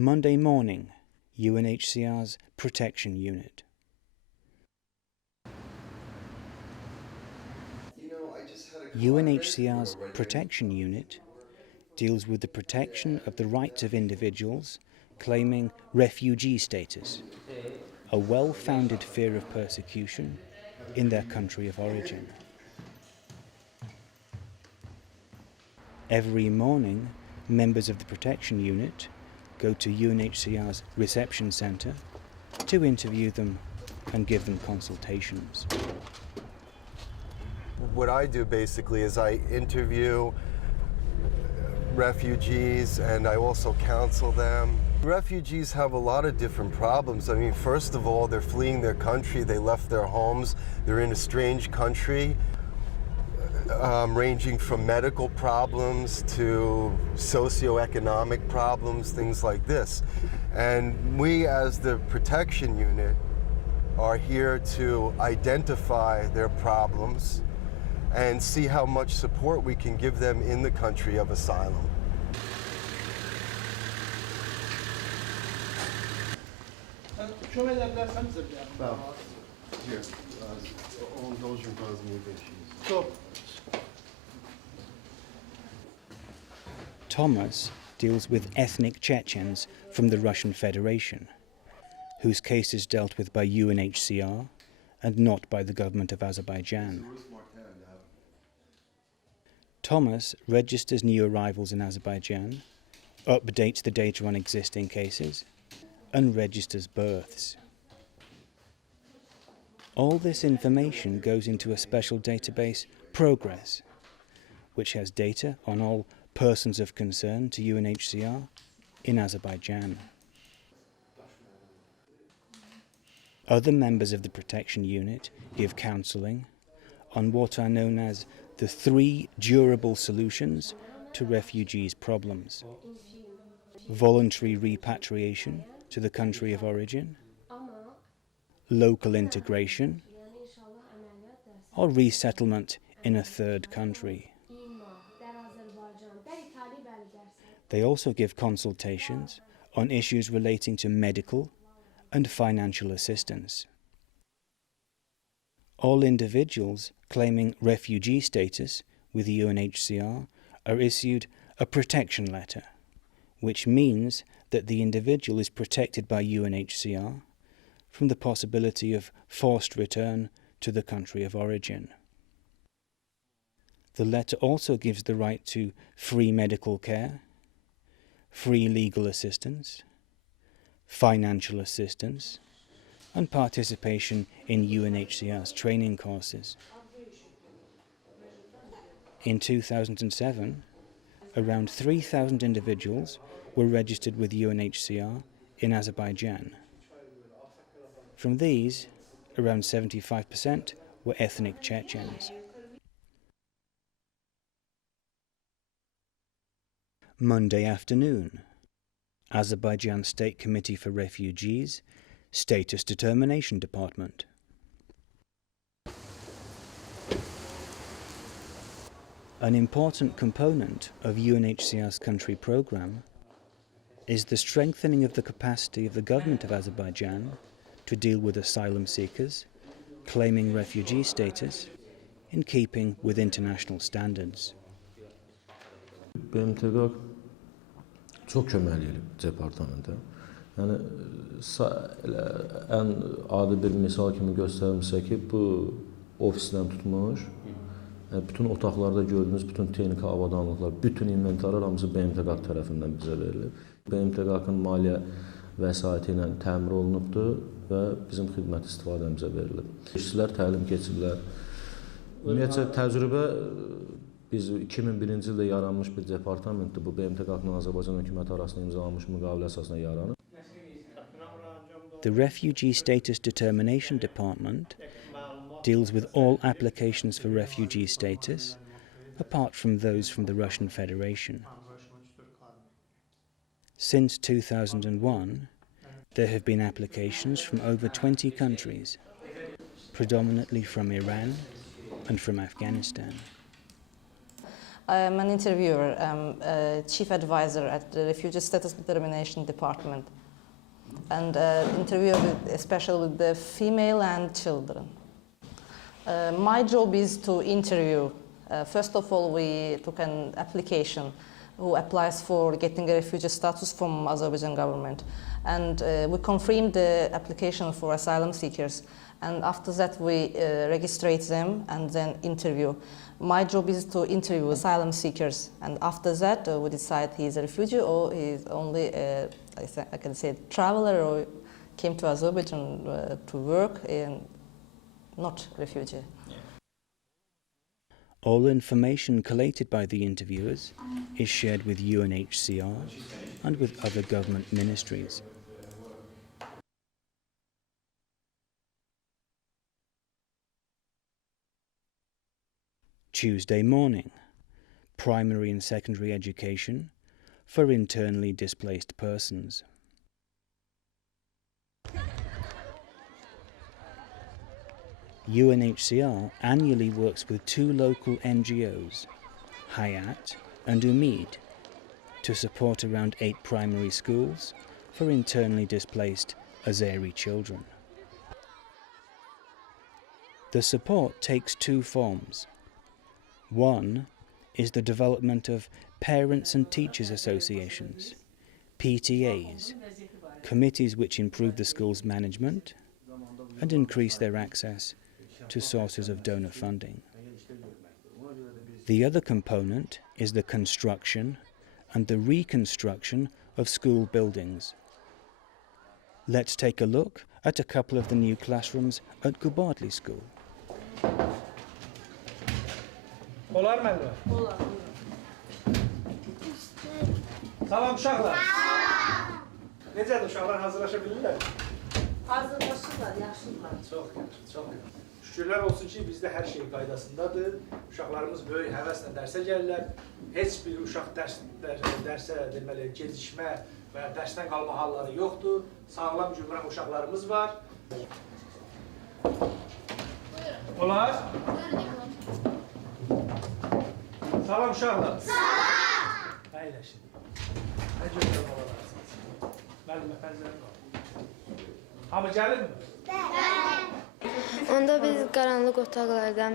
Monday morning, UNHCR's Protection Unit. UNHCR's Protection Unit deals with the protection of the rights of individuals claiming refugee status, a well-founded fear of persecution in their country of origin. Every morning, members of the Protection Unit go to UNHCR's reception centre to interview them and give them consultations. What I do basically is I interview refugees and I also counsel them. Refugees have a lot of different problems. I mean, first of all, they're fleeing their country, they left their homes, they're in a strange country, ranging from medical problems to socioeconomic problems, things like this. And we, as the Protection Unit, are here to identify their problems and see how much support we can give them in the country of asylum. Thomas deals with ethnic Chechens from the Russian Federation, whose case is dealt with by UNHCR and not by the government of Azerbaijan. Thomas registers new arrivals in Azerbaijan, updates the data on existing cases, and registers births. All this information goes into a special database, Progress, which has data on all persons of concern to UNHCR in Azerbaijan. Other members of the Protection Unit give counselling on what are known as the 3 durable solutions to refugees' problems: voluntary repatriation to the country of origin, local integration, or resettlement in a third country. They also give consultations on issues relating to medical and financial assistance. All individuals claiming refugee status with the UNHCR are issued a protection letter, which means that the individual is protected by UNHCR from the possibility of forced return to the country of origin. The letter also gives the right to free medical care, free legal assistance, financial assistance, and participation in UNHCR's training courses. In 2007, around 3,000 individuals were registered with UNHCR in Azerbaijan. From these, around 75% were ethnic Chechens. Monday afternoon, Azerbaijan State Committee for Refugees, Status Determination Department. An important component of UNHCR's country programme is the strengthening of the capacity of the government of Azerbaijan to deal with asylum seekers claiming refugee status in keeping with international standards. BMTK çok kömək edib departamenta. Yəni ən adi bir misal kimi göstərilmişsə ki, bu ofisdən tutmuş, bütün otaqlarda gördüyünüz bütün texniki avadanlıqlar, bütün inventarlar hamısı BMTK tərəfindən bizə verilir. BMTK-nın maliyyə vəsaiti ilə təmin olunubdur və bizim xidmət istifadəmizə verilib. İşçilər təlim keçiblər. Ümumiyyətcə təcrübə biz 2001-ci ildə yaranmış bir departamentdir. Bu BMTK-nın Azərbaycan hökuməti arasında imzalanmış müqavilə əsasında yaranıb. The Refugee Status Determination Department deals with all applications for refugee status, apart from those from the Russian Federation. Since 2001, there have been applications from over 20 countries, predominantly from Iran and from Afghanistan. I'm an interviewer, chief advisor at the Refugee Status Determination Department, and interviewer especially with the female and children. My job is to interview. First of all, we took an application who applies for getting a refugee status from Azerbaijan government, and we confirmed the application for asylum seekers, and after that we registrate them and then interview. My job is to interview asylum seekers, and after that we decide he is a refugee or he is only I can say traveler or came to Azerbaijan to work and not refugee. All information collated by the interviewers is shared with UNHCR and with other government ministries. Tuesday morning, primary and secondary education for internally displaced persons. UNHCR annually works with two local NGOs, Hayat and Umid, to support around 8 primary schools for internally displaced Azeri children. The support takes two forms. One is the development of Parents and Teachers Associations, PTAs, committees which improve the school's management and increase their access to sources of donor funding. The other component is the construction and the reconstruction of school buildings. Let's take a look at a couple of the new classrooms at Gubadli School. Olar müəllimə? Olar. Salam uşaqlar. Necədir uşaqlar, hazırlaşa bilirlər? Hazırlaşırlar, yaxşıdırlar. Çox yaxşı, çox yaxşı. Şükürlər olsun ki, bizdə hər şey qaydasındadır. Uşaqlarımız böyük həvəslə dərsə gəlirlər. Heç bir uşaq dərsə deməli, gecikmə və dərsdən qalma halları yoxdur. Sağlam gümrah uşaqlarımız var. Olar? Salam uşaqlar. Salam. Əyləşin. Nə gözəl olalarsınız. Müəllimə fərzlərim var. Hamı gəlirmi? Onda biz qaranlıq otaqlardan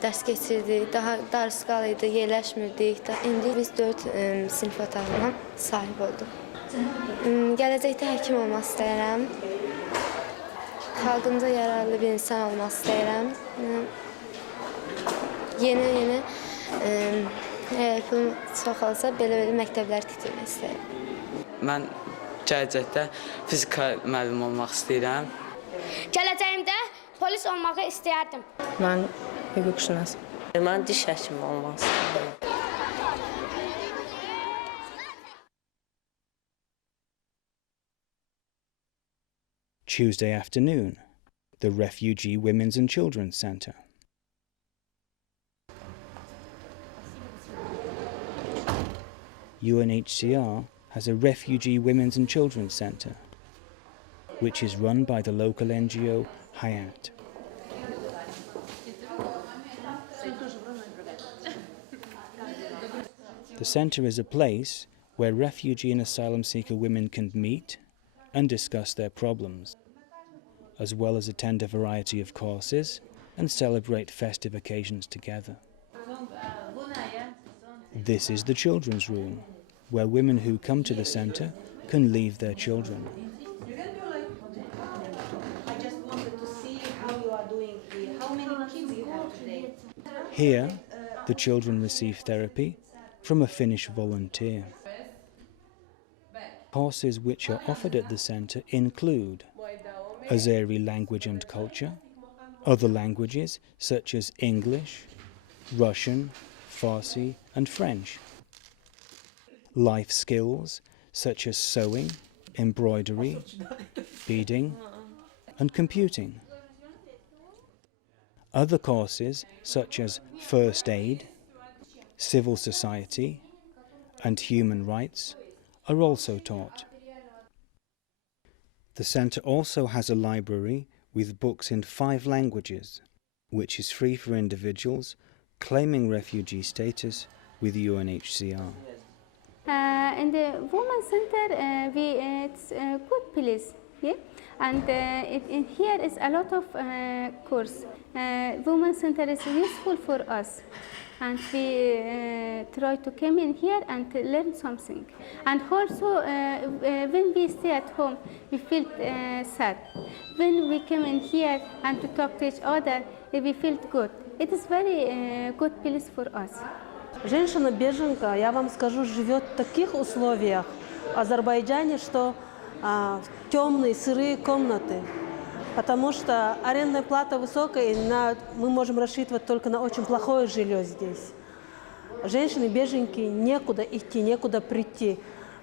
dərs keçirdik, daha dar skal idi, yerləşmirdik. İndi biz 4 sinif otağına sahib olduq. Gələcəkdə həkim olmaq istəyirəm. Xalqımıza yararlı bir insan olmaq istəyirəm. Yeni əgər pulum çox olsa, belə məktəblər tikdirmək istəyirəm. Mən gələcəkdə fizika müəllimi olmaq istəyirəm. Gələcəyimdə polis olmağı istəyərdim. Mən hüquqşünas. Mən diş həkimi olmaq istəyirəm. Tuesday afternoon, the Refugee Women's and Children's Centre. UNHCR has a Refugee Women's and Children's Centre, which is run by the local NGO Hayat. The centre is a place where refugee and asylum seeker women can meet and discuss their problems, as well as attend a variety of courses and celebrate festive occasions together. This is the children's room, where women who come to the centre can leave their children. I just wanted to see how you are doing here. How many kids you have today? Here, the children receive therapy from a Finnish volunteer. Courses which are offered at the centre include Azeri language and culture, other languages such as English, Russian, Farsi and French, life skills such as sewing, embroidery, beading and computing. Other courses such as first aid, civil society and human rights are also taught. The centre also has a library with books in 5 languages, which is free for individuals claiming refugee status with UNHCR. In the Women Center, it's a good place, yeah? And here is a lot of course. Women Center is useful for us, and we try to come in here and learn something. And also, when we stay at home, we feel sad. When we come in here and to talk to each other, we feel good. It is very good place for us. Женщина-беженка, я вам скажу, живет в таких условиях в Азербайджане, что темные, сырые комнаты, потому что арендная плата высокая, и мы можем рассчитывать только на очень плохое жилье здесь. Женщины-беженки некуда идти, некуда прийти.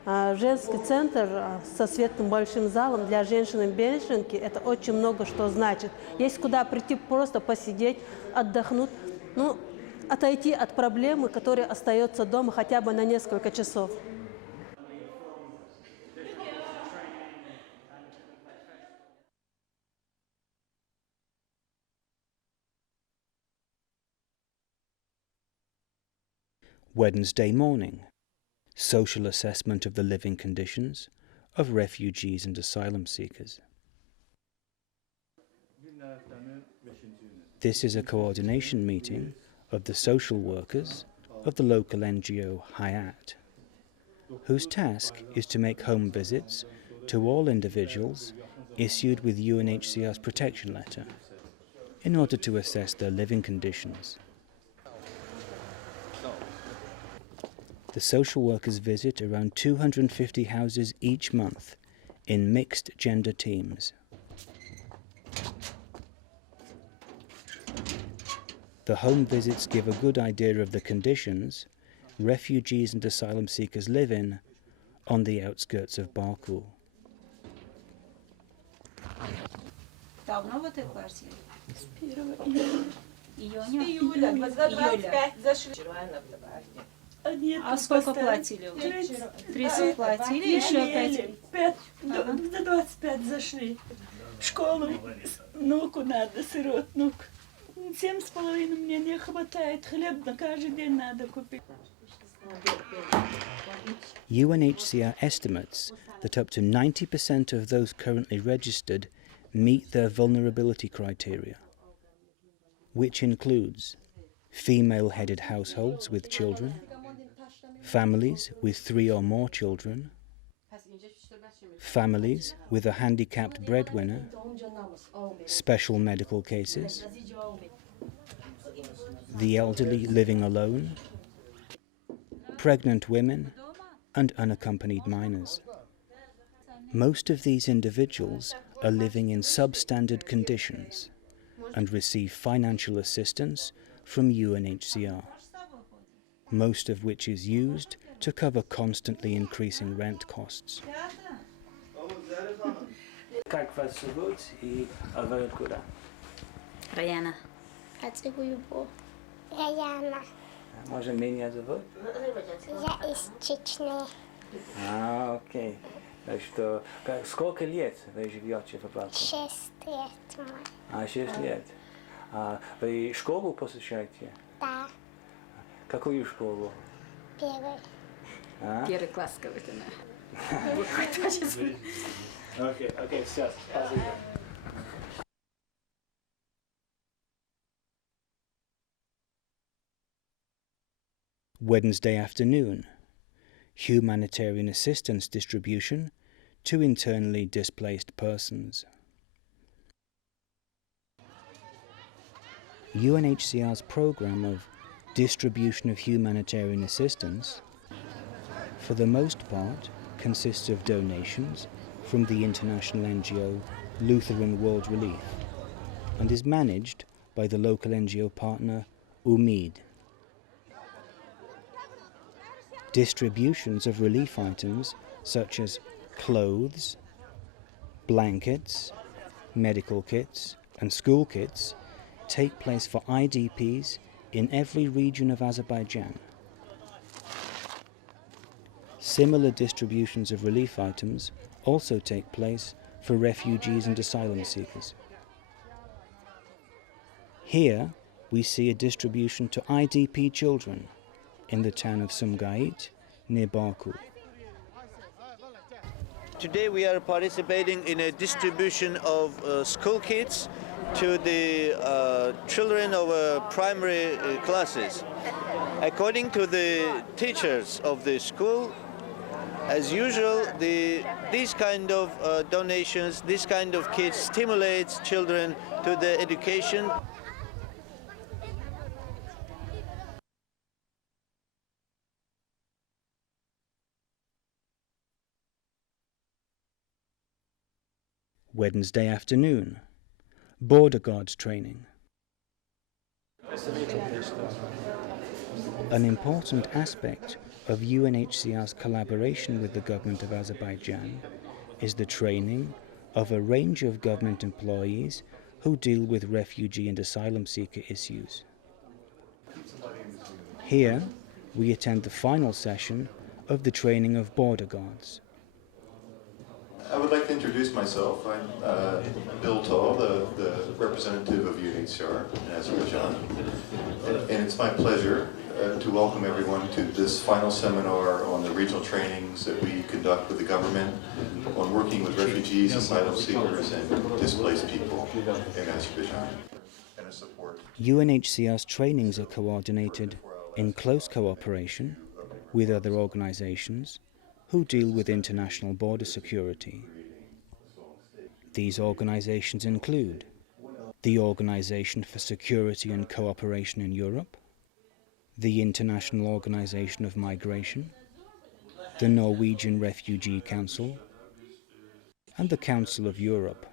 Женский центр со светлым большим залом для женщины-беженки это очень много что значит. Есть куда прийти, просто посидеть, отдохнуть, ну, отойти от проблемы, которая остается дома хотя бы на несколько часов. Wednesday morning. Social assessment of the living conditions of refugees and asylum seekers. This is a coordination meeting of the social workers of the local NGO Hayat, whose task is to make home visits to all individuals issued with UNHCR's protection letter in order to assess their living conditions. The social workers visit around 250 houses each month in mixed gender teams. The home visits give a good idea of the conditions refugees and asylum seekers live in on the outskirts of Baku. Давно в этой квартире? С 1 июля 25 зашли. А сколько платили? 30 платили, еще 5? За 25 зашли. В школу внуку надо, сиротнук. 7,5 мне не хватает, хлеб на каждый день надо купить. UNHCR estimates that up to 90% of those currently registered meet their vulnerability criteria, which includes female-headed households with children, families with 3 or more children, families with a handicapped breadwinner, special medical cases, the elderly living alone, pregnant women, and unaccompanied minors. Most of these individuals are living in substandard conditions and receive financial assistance from UNHCR, most of which is used to cover constantly increasing rent costs. Как вас зовут и вы откуда? Раяна. Раяна. Может, меня зовут? Я из Чечни. Окей. Так что, сколько лет вы живете в Баку? 6 лет. 6 лет. Вы школу посещаете? Да. Какую школу? Первый. Первый класс какой-то. Окей, сейчас. Wednesday afternoon. Humanitarian assistance distribution to internally displaced persons. UNHCR's program of distribution of humanitarian assistance, for the most part, consists of donations from the international NGO Lutheran World Relief and is managed by the local NGO partner Umid. Distributions of relief items such as clothes, blankets, medical kits and school kits take place for IDPs in every region of Azerbaijan. Similar distributions of relief items also take place for refugees and asylum seekers. Here we see a distribution to IDP children in the town of Sumgait, near Baku. Today we are participating in a distribution of school kits to the children of primary classes. According to the teachers of the school, as usual, these kind of donations, this kind of kits stimulates children to the education. Wednesday afternoon, border guards training. An important aspect of UNHCR's collaboration with the government of Azerbaijan is the training of a range of government employees who deal with refugee and asylum seeker issues. Here, we attend the final session of the training of border guards. I would like to introduce myself. I'm Bill Tall, the representative of UNHCR in Azerbaijan. And it's my pleasure to welcome everyone to this final seminar on the regional trainings that we conduct with the government on working with refugees, asylum seekers, and displaced people in Azerbaijan. And a support. UNHCR's trainings are coordinated in close cooperation with other organizations who deal with international border security. These organizations include the Organization for Security and Cooperation in Europe, the International Organization of Migration, the Norwegian Refugee Council, and the Council of Europe.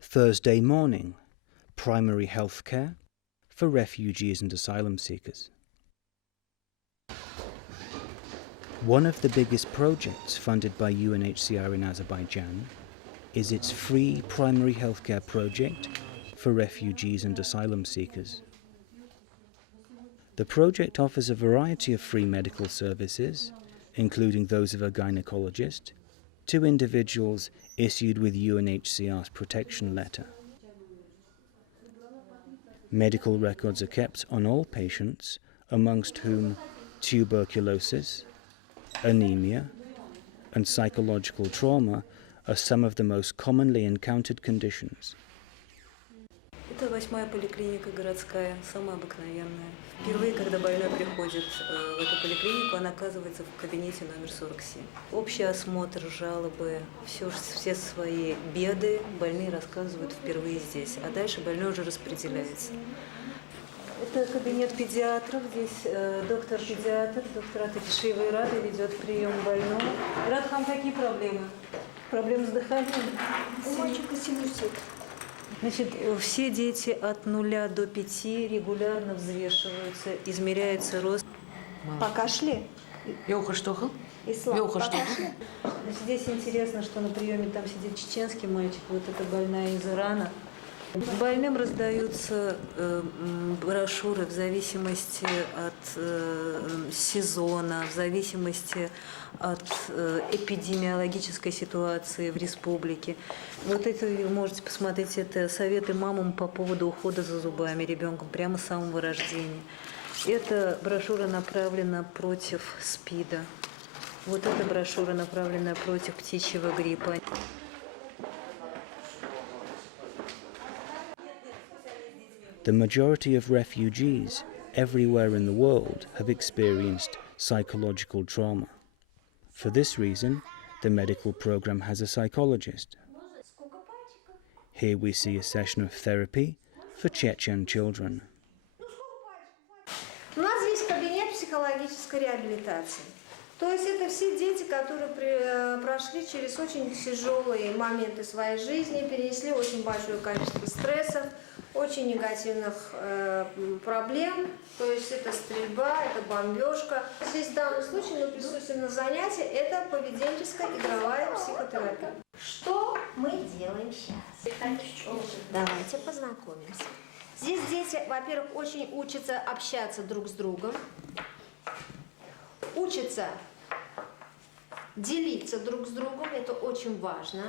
Thursday morning, primary health care for refugees and asylum seekers. One of the biggest projects funded by UNHCR in Azerbaijan is its free primary healthcare project for refugees and asylum seekers. The project offers a variety of free medical services, including those of a gynecologist, to individuals issued with UNHCR's protection letter. Medical records are kept on all patients, amongst whom tuberculosis, anemia, and psychological trauma are some of the most commonly encountered conditions. Это 8-я поликлиника городская, самая обыкновенная. Впервые, когда больной приходит в эту поликлинику, он оказывается в кабинете номер 47. Общий осмотр, жалобы, все свои беды больные рассказывают впервые здесь, а дальше больной уже распределяется. Это кабинет педиатров, здесь доктор-педиатр, доктор Атакишеева Ирада ведет прием больного. Ирада, там какие проблемы? Проблемы с дыханием? У мальчика синусит. Значит, все дети от 0 до 5 регулярно взвешиваются, измеряется рост. Покашли? Покашли. Здесь интересно, что на приеме там сидит чеченский мальчик, вот это больная из Ирана. Больным раздаются брошюры в зависимости от сезона, в зависимости от эпидемиологической ситуации в республике. Вот это вы можете посмотреть, это советы мамам по поводу ухода за зубами ребенком прямо с самого рождения. Эта брошюра направлена против СПИДа. Вот эта брошюра направлена против птичьего гриппа. The majority of refugees everywhere in the world have experienced psychological trauma. For this reason, the medical program has a psychologist. Here we see a session of therapy for Chechen children. У нас здесь кабинет психологической реабилитации. То есть это все дети, которые прошли через очень тяжелые моменты своей жизни, перенесли очень большое количество стрессов, очень негативных проблем. То есть это стрельба, это бомбежка. Здесь в данном случае мы присутствуем на занятии, это поведенческая игровая психотерапия. Что мы делаем сейчас? Давайте познакомимся. Здесь дети, во-первых, очень учатся общаться друг с другом, учатся делиться друг с другом, это очень важно.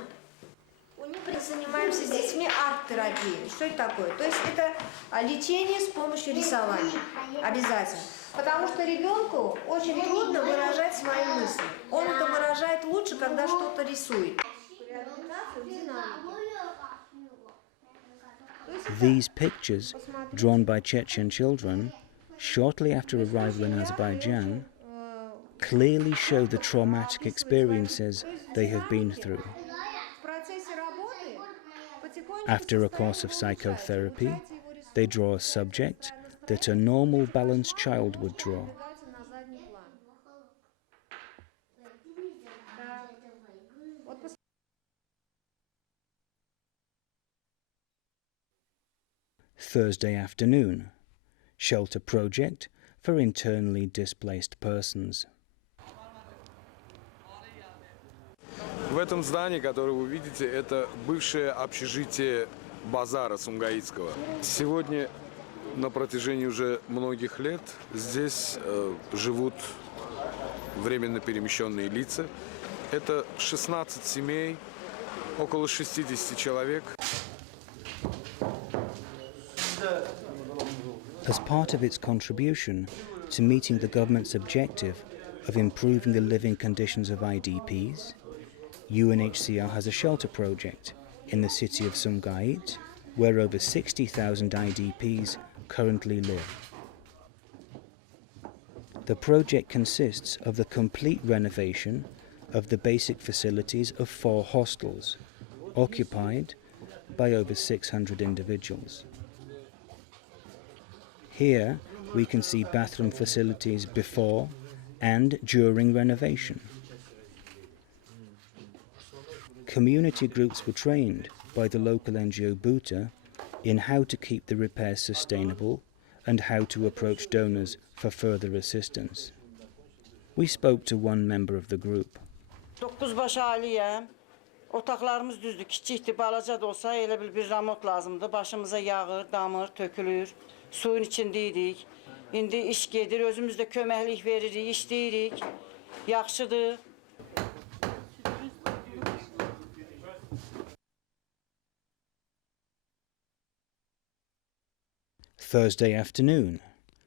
Занимаемся с детьми арт-терапией. Что это такое? То есть это лечение с помощью рисования. Обязательно. Потому что ребенку очень трудно выражать свои мысли. Он это выражает лучше, когда что-то рисует. These pictures, drawn by Chechen children shortly after arrival in Azerbaijan, clearly show the traumatic experiences they have been through. After a course of psychotherapy, they draw a subject that a normal, balanced child would draw. Thursday afternoon, shelter project for internally displaced persons. В этом здании, которое вы видите, это бывшее общежитие базара Сумгаитского. Сегодня на протяжении уже многих лет здесь живут временно перемещенные лица. Это 16 семей, около 60 человек. As part of its contribution to meeting the government's objective of improving the living conditions of IDPs, UNHCR has a shelter project in the city of Sumgait, where over 60,000 IDPs currently live. The project consists of the complete renovation of the basic facilities of 4 hostels, occupied by over 600 individuals. Here we can see bathroom facilities before and during renovation. Community groups were trained by the local NGO Buta in how to keep the repairs sustainable and how to approach donors for further assistance. We spoke to one member of the group. 9 baş ailəyəm. Otaqlarımız düzdür, kiçikdir, balaca da olsa elə bir remont lazımdır. Başımıza yağır, damır, tökülür. Suyun içindeydik. İndi iş gedir, özümüz də köməklik veririk, işləyirik. Yaxşıdır. Thursday afternoon,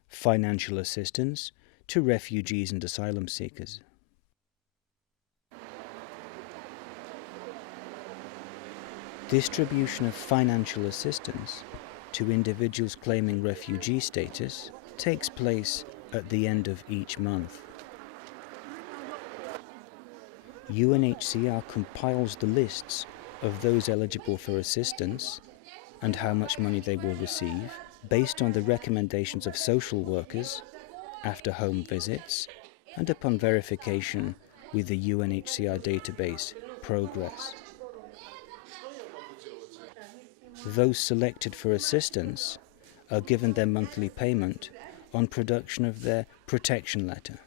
financial assistance to refugees and asylum seekers. Distribution of financial assistance to individuals claiming refugee status takes place at the end of each month. UNHCR compiles the lists of those eligible for assistance and how much money they will receive based on the recommendations of social workers after home visits and upon verification with the UNHCR database Progress. Those selected for assistance are given their monthly payment on production of their protection letter.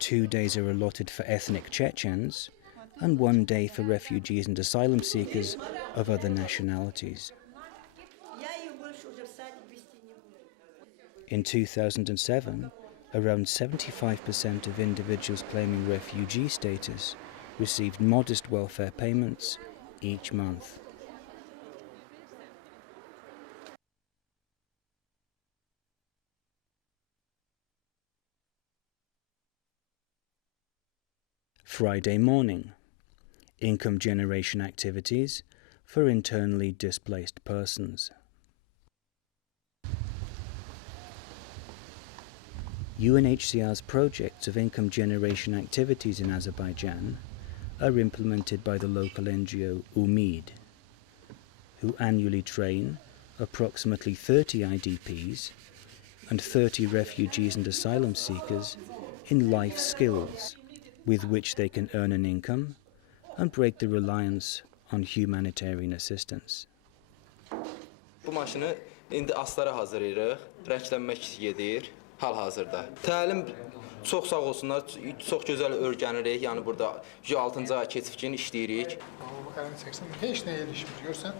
2 days are allotted for ethnic Chechens and 1 day for refugees and asylum seekers of other nationalities. In 2007, around 75% of individuals claiming refugee status received modest welfare payments each month. Friday morning, income generation activities for internally displaced persons. UNHCR's projects of income generation activities in Azerbaijan are implemented by the local NGO Umid, who annually train approximately 30 IDPs and 30 refugees and asylum seekers in life skills with which they can earn an income and break the reliance on humanitarian assistance. Bu maşını indi aslara hazırlayırıq, rənglənmək gedir hal-hazırda. Təlim çox sağ olsunlar, çox gözəl öyrənirik. Yəni burada 6-cı ay keçib ki, işləyirik. Heç nə yetişmir, görsən?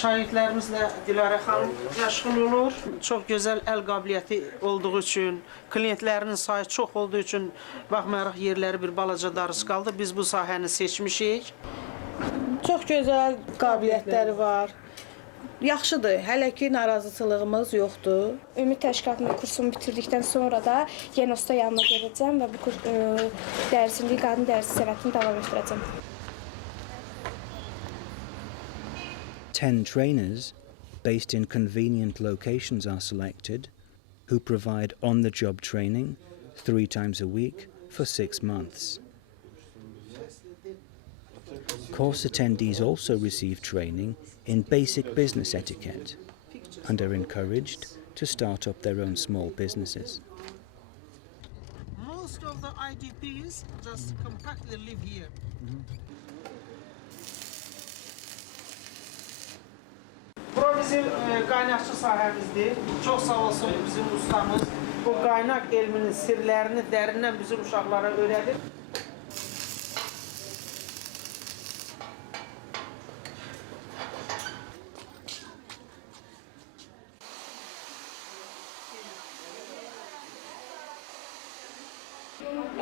Şahitlərimizlə Dilarə xanım məşğul olur. Çox gözəl əl qabiliyyəti olduğu üçün, klientlərinin sayı çox olduğu üçün baxmayaraq yerləri bir balaca darız qaldı. Biz bu sahəni seçmişik. Çox gözəl qabiliyyətləri var. Yaxşıdır, hələ ki narazıçılığımız yoxdur. Ümid təşkilatının kursunu bitirdikdən sonra da yeni usta yanına gedəcəm və bu dərsini, qadın dərsi sənətini davam etdirəcəm. 10 trainers, based in convenient locations, are selected, who provide on-the-job training 3 times a week for 6 months. Course attendees also receive training in basic business etiquette and are encouraged to start up their own small businesses. Most of the IDPs just compactly live here. Bura bizim qaynaqçı sahəmizdir. Çox sağ olsun bizim ustamız. Bu qaynaq elminin sirlərini dərindən bizim uşaqlara öyrədir.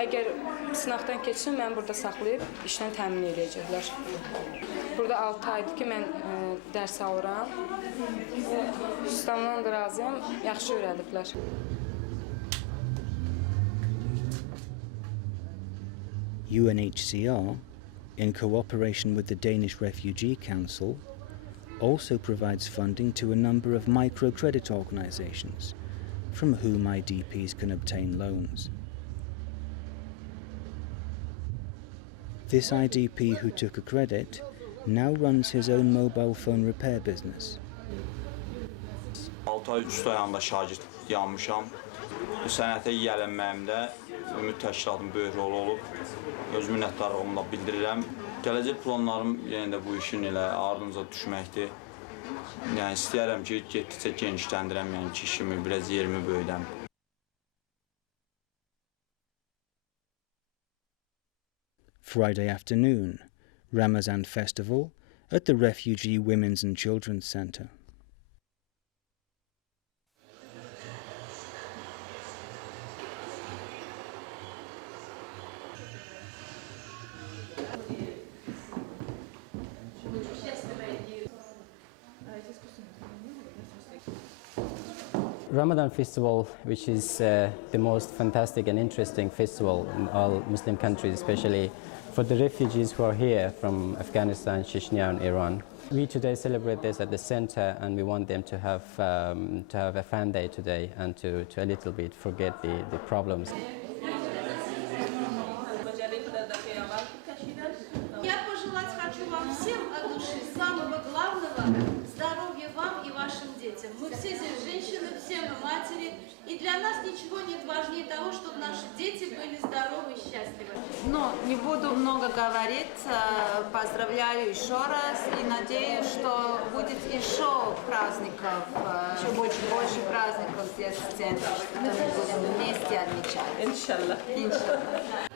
Əgər sınaqdan keçsəm, mən burada saxlayıb işlə təmin edəcəklər. Burada 6 aydır ki, mən dərs alıram. Ustamdan da razıyam, yaxşı öyrədiblər. UNHCR, in cooperation with the Danish Refugee Council, also provides funding to a number of microcredit organisations, from whom IDPs can obtain loans. This IDP who took a credit now runs his own mobile phone repair business. 6 ay usta yanında şagird yanmışam. Bu sənətə yiyələnməyimdə ümid təşkilatının böyük rolu olub. Öz minnətdarlığımı da bildirirəm. Gələcək planlarım yenə də bu işin ilə ardınca düşməkdir. Yəni istəyərəm ki, getdikcə genişləndirəm, yəni ki, işimi, biraz yerimi böyüdəm. Friday afternoon, Ramazan festival at the Refugee Women's and Children's Centre. Ramadan festival, which is the most fantastic and interesting festival in all Muslim countries, especially for the refugees who are here from Afghanistan, Chechnya and Iran. We today celebrate this at the center, and we want them to have a fun day today and to a little bit forget the problems. Я пожелать хочу вам всем от души самого главного здоровья вам и вашим детям. Мы все здесь женщины, все мы матери, и для нас ничего нет важнее того, чтобы наши дети были здоровы и счастливы. Но не буду много говорить, поздравляю еще раз и надеюсь, что будет еще праздников, еще больше праздников здесь в центре, что мы будем вместе отмечать. Иншаллах.